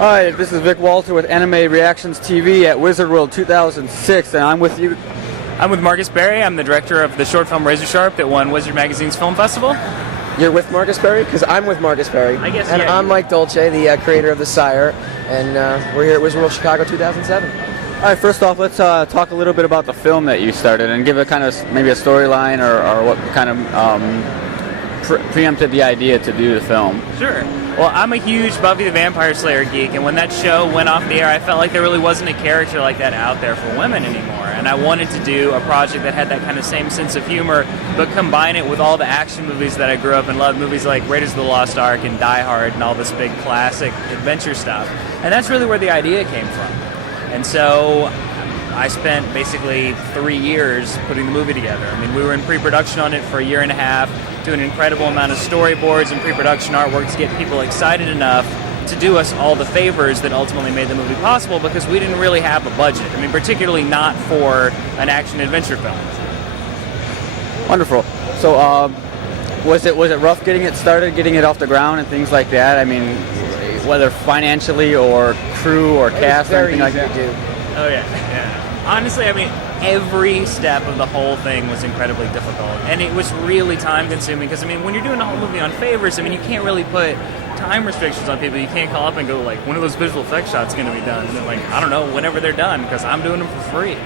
Hi, this is Vic Walter with Anime Reactions TV at Wizard World 2006, and I'm with you. I'm with Marcus Berry. I'm the director of the short film RazorSharp that won Wizard Magazine's Film Festival. You're with Marcus Berry? Because I'm with Marcus Berry. I guess, and yeah. I'm Mike Dolce, the creator of The Sire, and we're here at Wizard World Chicago 2007. All right, first off, let's talk a little bit about the film that you started and give it kind of maybe a storyline or what kind of preempted the idea to do the film. Sure. Well, I'm a huge Buffy the Vampire Slayer geek, and when that show went off the air, I felt like there really wasn't a character like that out there for women anymore. And I wanted to do a project that had that kind of same sense of humor, but combine it with all the action movies that I grew up and loved, movies like Raiders of the Lost Ark and Die Hard and all this big classic adventure stuff. And that's really where the idea came from. And so I spent basically 3 years putting the movie together. I mean, we were in pre-production on it for a year and a half, doing an incredible amount of storyboards and pre-production artwork to get people excited enough to do us all the favors that ultimately made the movie possible, because we didn't really have a budget. I mean, particularly not for an action-adventure film. Wonderful. So, was it rough getting it started, getting it off the ground and things like that? I mean, whether financially or crew or cast or anything like that? Oh, yeah. Honestly, I mean, every step of the whole thing was incredibly difficult, and it was really time-consuming, because, I mean, when you're doing a whole movie on favors, I mean, you can't really put time restrictions on people. You can't call up and go, like, when are those visual effects shots going to be done? And they're like, I don't know, whenever they're done, because I'm doing them for free.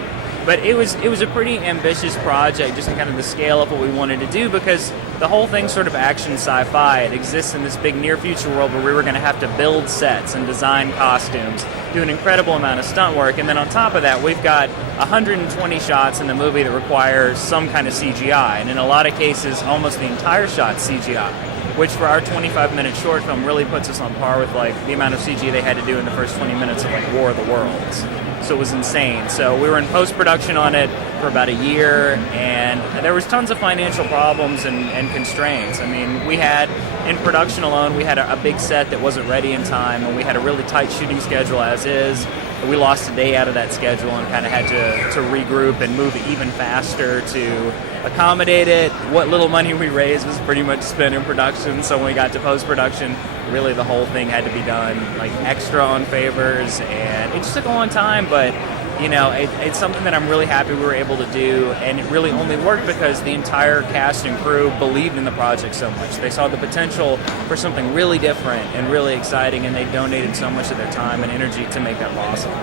But it was a pretty ambitious project, just in kind of the scale of what we wanted to do, because the whole thing's sort of action sci-fi. It exists in this big near-future world where we were going to have to build sets and design costumes, do an incredible amount of stunt work, and then on top of that, we've got 120 shots in the movie that require some kind of CGI, and in a lot of cases, almost the entire shot's CGI, which for our 25-minute short film really puts us on par with, like, the amount of CG they had to do in the first 20 minutes of, like, War of the Worlds. So it was insane. So we were in post-production on it for about a year, and there was tons of financial problems and constraints. I mean, we had, in production alone, we had a big set that wasn't ready in time, and we had a really tight shooting schedule as is. We lost a day out of that schedule and kind of had to regroup and move even faster to accommodate it. What little money we raised was pretty much spent in production, so when we got to post-production, really the whole thing had to be done like extra on favors, and it just took a long time, but you know, it's something that I'm really happy we were able to do, and it really only worked because the entire cast and crew believed in the project so much. They saw the potential for something really different and really exciting, and they donated so much of their time and energy to make that possible.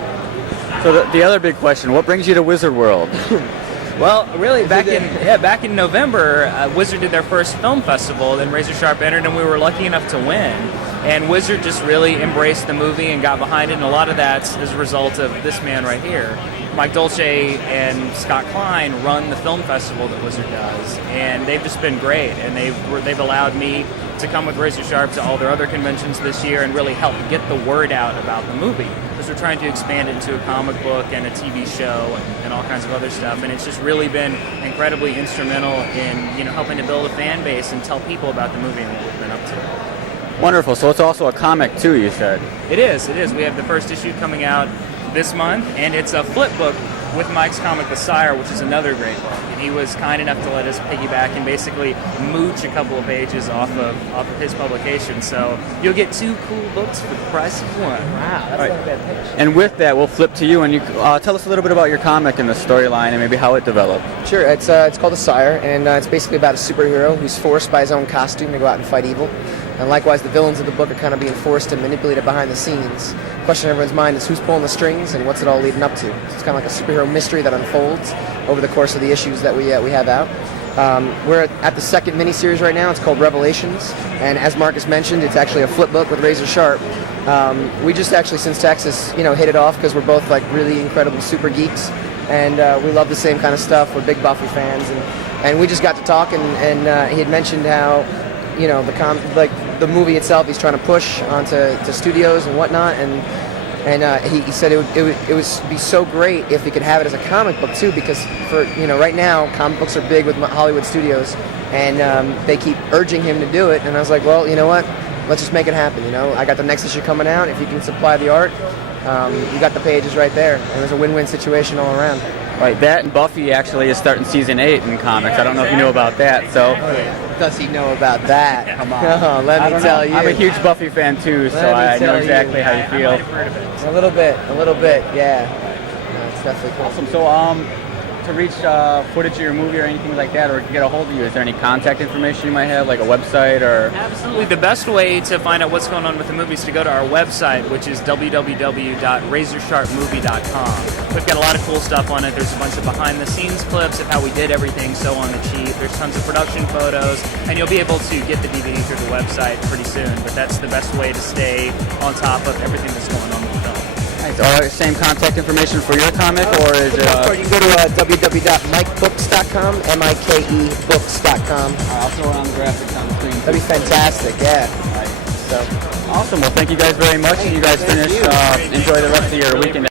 So the other big question, what brings you to Wizard World? Well, really, back in November, Wizard did their first film festival, then RazorSharp entered, and we were lucky enough to win. And Wizard just really embraced the movie and got behind it, and a lot of that's as a result of this man right here. Mike Dolce and Scott Klein run the film festival that Wizard does, and they've just been great, and they've allowed me to come with RazorSharp to all their other conventions this year and really help get the word out about the movie, because we're trying to expand it into a comic book and a TV show and all kinds of other stuff, and it's just really been incredibly instrumental in, you know, helping to build a fan base and tell people about the movie and what we've been up to. Wonderful. So it's also a comic too, you said. It is. We have the first issue coming out this month, and it's a flip book with Mike's comic The Sire, which is another great book. And he was kind enough to let us piggyback and basically mooch a couple of pages off of his publication. So you'll get 2 cool books for the price of 1. Wow, that's not a bad pitch. And with that, we'll flip to you, and you tell us a little bit about your comic and the storyline and maybe how it developed. Sure, it's called The Sire, and it's basically about a superhero who's forced by his own costume to go out and fight evil. And likewise, the villains of the book are kind of being forced and manipulated behind the scenes. The question in everyone's mind is who's pulling the strings and what's it all leading up to. So it's kind of like a superhero mystery that unfolds over the course of the issues that we have out. We're at the second miniseries right now. It's called Revelations, and as Marcus mentioned, it's actually a flip book with RazorSharp. We just actually, since Texas, hit it off because we're both like really incredible super geeks, and we love the same kind of stuff. We're big Buffy fans, and we just got to talk, and he had mentioned how the movie itself he's trying to push onto studios and whatnot, and he said it would be so great if we could have it as a comic book too, because for right now comic books are big with Hollywood studios, and they keep urging him to do it, and I was like, well, you know what, let's just make it happen. I got the next issue coming out. If you can supply the art, you got the pages right there, and it was a win-win situation all around. Right, that and Buffy actually is starting season 8 in comics. I don't know if you know about that. So does he know about that? Come on. Oh, let I me don't tell know. you. I'm a huge Buffy fan too, so Let me I know tell you. exactly how you I might feel. have heard of it. A little bit, yeah. No, it's definitely cool. Awesome. So, to reach footage of your movie or anything like that, or get a hold of you, is there any contact information you might have, like a website or? Absolutely. The best way to find out what's going on with the movie is to go to our website, which is www.RazorSharpMovie.com. We've got a lot of cool stuff on it. There's a bunch of behind-the-scenes clips of how we did everything so on the cheap. There's tons of production photos, and you'll be able to get the DVD through the website pretty soon. But that's the best way to stay on top of everything that's going on with the film. Nice. Same contact information for your comic, or is it? You can go to www.mikebooks.com, MIKE books.com. I'll throw it on the graphics on the screen. That'd be fantastic, yeah. Right. So, Awesome. Well, thank you guys very much. Hey, You guys thank finish. you. Enjoy the rest of your weekend.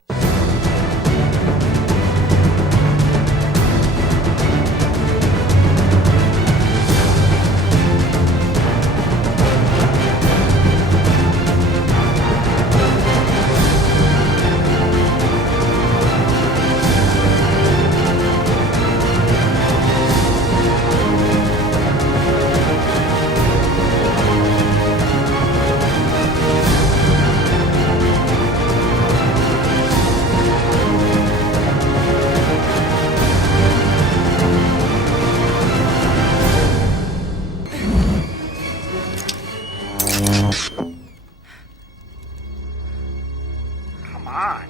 Come on.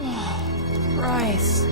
Oh, Bryce.